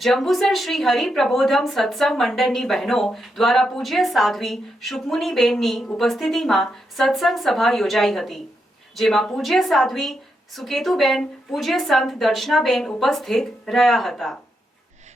જંબુસર શ્રી હરિ પ્રબોધમ સત્સંગ મંડળની બહેનો દ્વારા પૂજ્ય સાધ્વી સુકમુનીબેનની ઉપસ્થિતિમાં સત્સંગ સભા યોજાઈ હતી, જેમાં પૂજ્ય સાધ્વી સુકેતુબેન, પૂજ્ય સંત દર્શનાબેન ઉપસ્થિત રહ્યા હતા।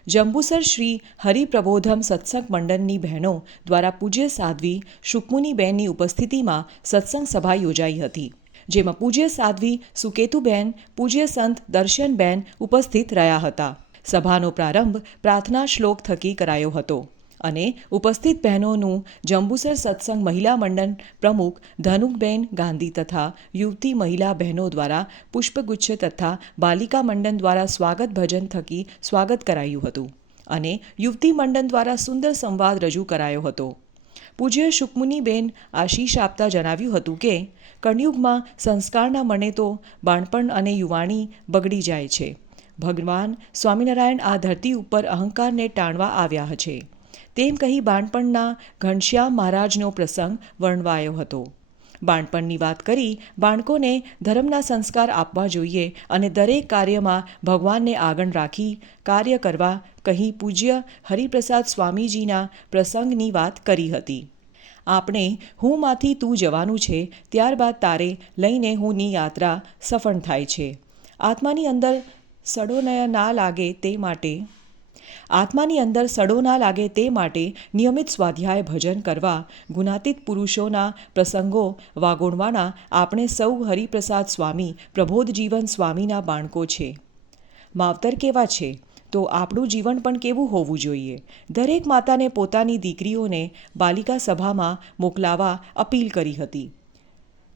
જંબુસર શ્રી હરિ પ્રબોધમ સત્સંગ મંડળની બહેનો દ્વારા પૂજ્ય સાધ્વી સુકમુનીબેનની ઉપસ્થિતિમાં સત્સંગ સભા યોજાઈ હતી, જેમાં પૂજ્ય સાધ્વી સુકેતુબેન, પૂજ્ય સંત દર્શનબેન ઉપસ્થિત રહ્યા હતા। સભાનો પ્રારંભ પ્રાર્થના શ્લોક થકી કરાયો હતો અને ઉપસ્થિત બહેનોનું જંબુસર સત્સંગ મહિલા મંડળ પ્રમુખ ધનુકબેન ગાંધી તથા યુવતી મહિલા બહેનો દ્વારા પુષ્પગુચ્છ તથા બાલિકા મંડળ દ્વારા સ્વાગત ભજન થકી સ્વાગત કરાયું હતું અને યુવતી મંડળ દ્વારા સુંદર સંવાદ રજૂ કરાયો હતો। પૂજ્ય સુકમુનીબેન આશીષ આપતા જણાવ્યું હતું કે કળિયુગમાં સંસ્કારના મને તો બાળપણ અને યુવાણી બગડી જાય છે। ભગવાન સ્વામિનારાયણ આ ધરતી ઉપર અહંકારને ટાણવા આવ્યા છે, તેમ કહી બાળપણના ઘનશ્યામ મહારાજનો પ્રસંગ વર્ણવાયો હતો। બાળપણની વાત કરી બાળકોને ધર્મના સંસ્કાર આપવા જોઈએ અને દરેક કાર્યમાં ભગવાનને આગળ રાખી કાર્ય કરવા કહી પૂજ્ય હરિપ્રસાદ સ્વામીજીના પ્રસંગની વાત કરી હતી। આપણે હુંમાંથી તું જવાનું છે, ત્યારબાદ તારે લઈને હુંની યાત્રા સફળ થાય છે। આત્માની અંદર સડો ના લાગે તે માટે નિયમિત સ્વાધ્યાય ભજન કરવા, ગુણાતીત પુરુષોના પ્રસંગો વાગોળવાના આપણે સૌ હરિપ્રસાદ સ્વામી, પ્રબોધજીવન સ્વામીના બાળકો છે। માવતર કેવા છે તો આપણું જીવન પણ કેવું હોવું જોઈએ। દરેક માતાને પોતાની દીકરીઓને બાલિકા સભામાં મોકલાવા અપીલ કરી હતી।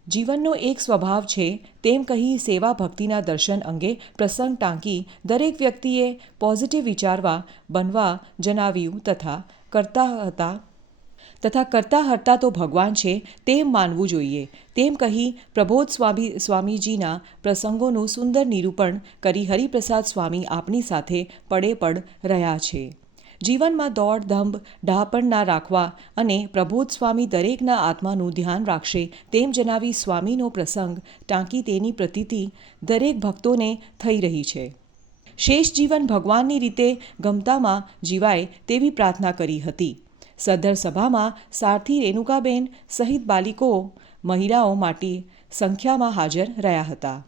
જીવનનો એક સ્વભાવ છે તેમ કહી સેવા ભક્તિના દર્શન અંગે પ્રસંગ ટાંકી દરેક વ્યક્તિએ પોઝિટિવ વિચારવા બનવા જણાવ્યું તથા કરતા હરતા તો ભગવાન છે તેમ માનવું જોઈએ, તેમ કહી પ્રબોધ સ્વામીજીના પ્રસંગોનું સુંદર નિરૂપણ કરી હરિપ્રસાદ સ્વામી આપણી સાથે પડે પડ રહ્યા છે। જીવનમાં દોડ ધંભ ડાહપણ ના રાખવા અને પ્રબોધ સ્વામી દરેકના આત્માનું ધ્યાન રાખશે તેમ જણાવી સ્વામીનો પ્રસંગ ટાંકી તેની પ્રતીતિ દરેક ભક્તોને થઈ રહી છે। શેષ જીવન ભગવાનની રીતે ગમતામાં જીવાય તેવી પ્રાર્થના કરી હતી। સદર સભામાં સારથી રેણુકાબેન સહિત બાલિકો મહિલાઓ મોટી સંખ્યામાં હાજર રહ્યા હતા।